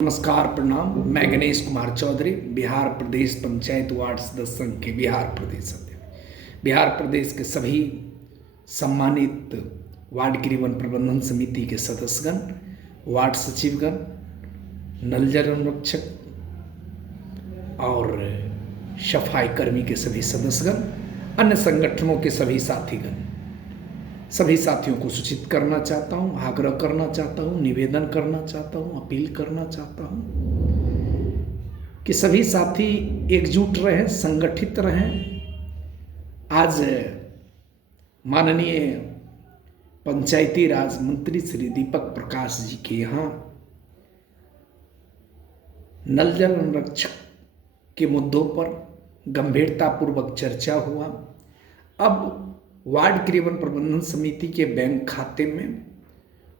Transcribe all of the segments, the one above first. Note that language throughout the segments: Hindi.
नमस्कार, प्रणाम। मैं गणेश कुमार चौधरी, बिहार प्रदेश पंचायत वार्ड सदस्य संघ के बिहार प्रदेश अध्यक्ष। बिहार प्रदेश के सभी सम्मानित वार्ड क्रियान्वयन प्रबंधन समिति के सदस्यगण, वार्ड सचिवगण, नल जल अनुरक्षक और सफाई कर्मी के सभी सदस्यगण, अन्य संगठनों के सभी साथीगण, सभी साथियों को सूचित करना चाहता हूँ, आग्रह करना चाहता हूँ, निवेदन करना चाहता हूँ, अपील करना चाहता हूँ कि सभी साथी एकजुट रहें, संगठित रहें। आज माननीय पंचायती राज मंत्री श्री दीपक प्रकाश जी के यहाँ नल जल अनुरक्षक के मुद्दों पर गंभीरतापूर्वक चर्चा हुआ। अब वार्ड क्रियान्वयन प्रबंधन समिति के बैंक खाते में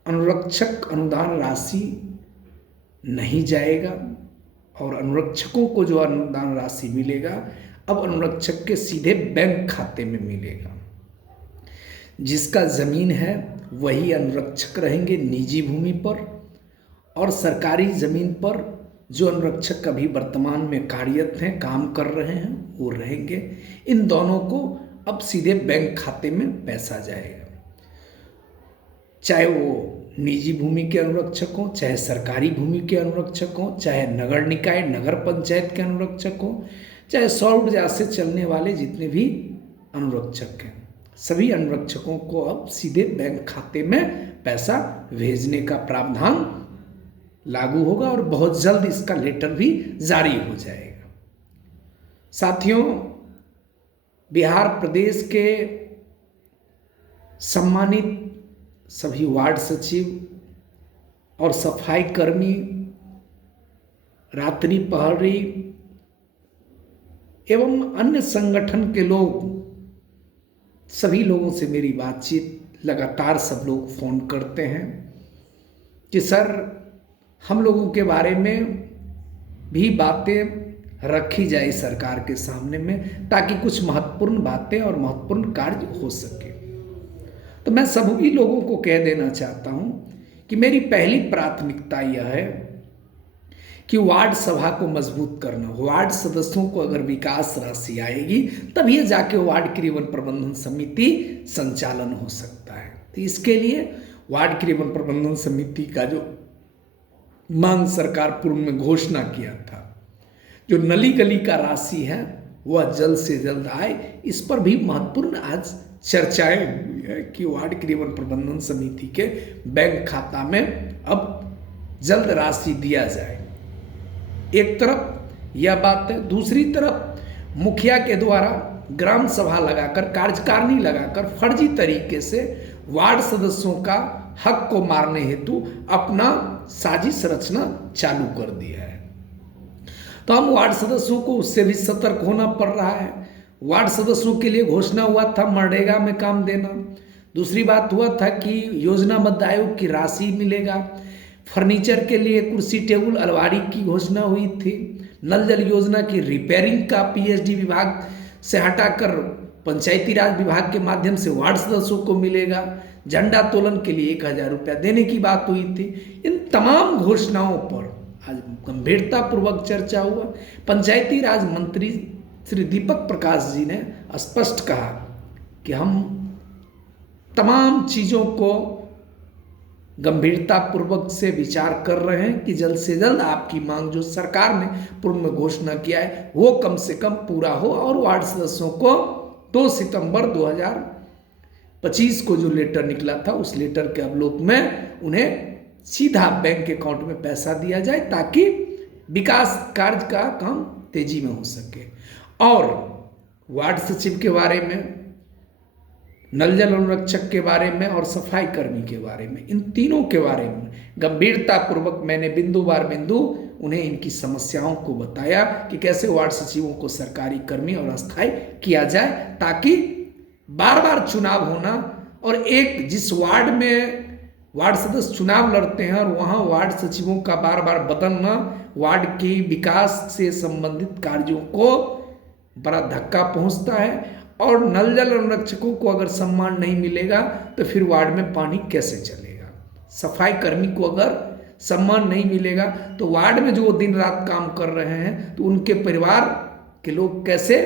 अनुरक्षक अनुदान राशि नहीं जाएगा और अनुरक्षकों को जो अनुदान राशि मिलेगा अब अनुरक्षक के सीधे बैंक खाते में मिलेगा। जिसका ज़मीन है वही अनुरक्षक रहेंगे निजी भूमि पर, और सरकारी ज़मीन पर जो अनुरक्षक अभी वर्तमान में कार्यरत हैं, काम कर रहे हैं, वो रहेंगे। इन दोनों को अब सीधे बैंक खाते में पैसा जाएगा, चाहे वो निजी भूमि के अनुरक्षक हों, चाहे सरकारी भूमि के अनुरक्षक हों, चाहे नगर निकाय नगर पंचायत के अनुरक्षक हों, चाहे सौर ऊर्जा से चलने वाले जितने भी अनुरक्षक हैं, सभी अनुरक्षकों को अब सीधे बैंक खाते में पैसा भेजने का प्रावधान लागू होगा और बहुत जल्द इसका लेटर भी जारी हो जाएगा। साथियों, बिहार प्रदेश के सम्मानित सभी वार्ड सचिव और सफाई कर्मी, रात्रि प्रहरी एवं अन्य संगठन के लोग, सभी लोगों से मेरी बातचीत लगातार सब लोग फ़ोन करते हैं कि सर हम लोगों के बारे में भी बातें रखी जाए सरकार के सामने में, ताकि कुछ महत्वपूर्ण बातें और महत्वपूर्ण कार्य हो सके। तो मैं सभी लोगों को कह देना चाहता हूं कि मेरी पहली प्राथमिकता यह है कि वार्ड सभा को मजबूत करना। वार्ड सदस्यों को अगर विकास राशि आएगी तब ये जाके वार्ड क्रियान्वयन प्रबंधन समिति संचालन हो सकता है। तो इसके लिए वार्ड क्रियान्वयन प्रबंधन समिति का जो मांग सरकार पूर्व में घोषणा किया था, जो नली गली का राशि है वह जल्द से जल्द आए, इस पर भी महत्वपूर्ण आज चर्चाएं हुई है कि वार्ड क्रियान्वयन प्रबंधन समिति के बैंक खाता में अब जल्द राशि दिया जाए। एक तरफ यह बात है, दूसरी तरफ मुखिया के द्वारा ग्राम सभा लगाकर, कार्यकारिणी लगाकर फर्जी तरीके से वार्ड सदस्यों का हक को मारने हेतु अपना साजिश रचना चालू कर दिया है। तो हम वार्ड सदस्यों को उससे भी सतर्क होना पड़ रहा है। वार्ड सदस्यों के लिए घोषणा हुआ था मनरेगा में काम देना, दूसरी बात हुआ था कि योजना मध्य आयोग की राशि मिलेगा, फर्नीचर के लिए कुर्सी टेबल अलमारी की घोषणा हुई थी, नल जल योजना की रिपेयरिंग का पीएचडी विभाग से हटाकर पंचायती राज विभाग के माध्यम से वार्ड सदस्यों को मिलेगा, झंडा तोलन के लिए 1000 रुपया देने की बात हुई थी। इन तमाम घोषणाओं पर आज गंभीरतापूर्वक चर्चा हुआ। पंचायती राज मंत्री श्री दीपक प्रकाश जी ने स्पष्ट कहा कि हम तमाम चीज़ों को गंभीरतापूर्वक से विचार कर रहे हैं कि जल्द से जल्द आपकी मांग जो सरकार ने पूर्व में घोषणा किया है वो कम से कम पूरा हो, और वार्ड सदस्यों को 2 सितंबर 2025 को जो लेटर निकला था उस लेटर के अवलोक में उन्हें सीधा बैंक अकाउंट में पैसा दिया जाए, ताकि विकास कार्य का काम तेजी में हो सके। और वार्ड सचिव के बारे में, नल जल अनुरक्षक के बारे में और सफाई कर्मी के बारे में, इन तीनों के बारे में गंभीरतापूर्वक मैंने बिंदु बार बिंदु उन्हें इनकी समस्याओं को बताया कि कैसे वार्ड सचिवों को सरकारी कर्मी और अस्थायी किया जाए, ताकि बार बार चुनाव होना और एक जिस वार्ड में वार्ड सदस्य चुनाव लड़ते हैं और वहाँ वार्ड सचिवों का बार बार बदलना वार्ड के विकास से संबंधित कार्यों को बड़ा धक्का पहुँचता है। और नल जल अनुरक्षकों को अगर सम्मान नहीं मिलेगा तो फिर वार्ड में पानी कैसे चलेगा। सफाई कर्मी को अगर सम्मान नहीं मिलेगा तो वार्ड में जो वो दिन रात काम कर रहे हैं तो उनके परिवार के लोग कैसे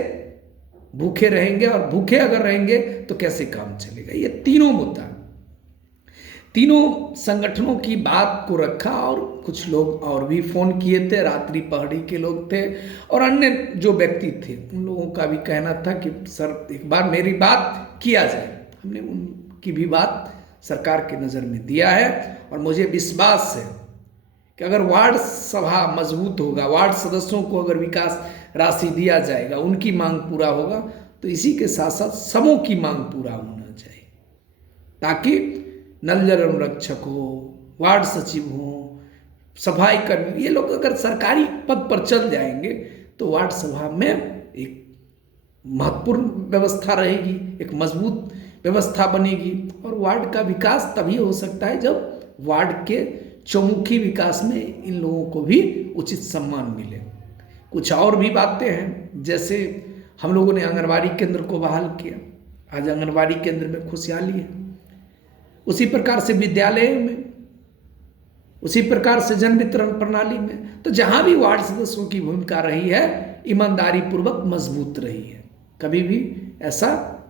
भूखे रहेंगे, और भूखे अगर रहेंगे तो कैसे काम चलेगा। ये तीनों मुद्दा, तीनों संगठनों की बात को रखा, और कुछ लोग और भी फोन किए थे, रात्रि पहरी के लोग थे और अन्य जो व्यक्ति थे उन लोगों का भी कहना था कि सर एक बार मेरी बात किया जाए। हमने उनकी भी बात सरकार के नज़र में दिया है और मुझे विश्वास है कि अगर वार्ड सभा मजबूत होगा, वार्ड सदस्यों को अगर विकास राशि दिया जाएगा, उनकी मांग पूरा होगा, तो इसी के साथ साथ सबों की मांग पूरा होना चाहिए, ताकि नल जल अनुरक्षक हो, वार्ड सचिव हो, सफाई कर्मी, ये लोग अगर सरकारी पद पर चल जाएंगे तो वार्ड सभा में एक महत्वपूर्ण व्यवस्था रहेगी, एक मजबूत व्यवस्था बनेगी और वार्ड का विकास तभी हो सकता है जब वार्ड के चौमुखी विकास में इन लोगों को भी उचित सम्मान मिले। कुछ और भी बातें हैं, जैसे हम लोगों ने आंगनबाड़ी केंद्र को बहाल किया, आज आंगनबाड़ी केंद्र में खुशहाली है। उसी प्रकार से विद्यालय में, उसी प्रकार से जन वितरण प्रणाली में, तो जहां भी वार्ड सदस्यों की भूमिका रही है ईमानदारी पूर्वक मजबूत रही है। कभी भी ऐसा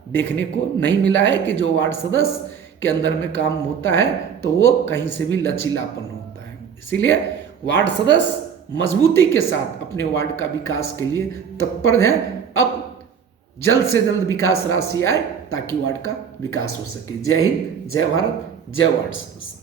देखने को नहीं मिला है कि जो वार्ड सदस्य के अंदर में काम होता है तो वो कहीं से भी लचीलापन होता है। इसीलिए वार्ड सदस्य मजबूती के साथ अपने वार्ड का विकास के लिए तत्पर हैं। अब जल्द से जल्द विकास राशि आए ताकि वार्ड का विकास हो सके। जय हिंद, जय भारत, जय वार्ड सदस्य।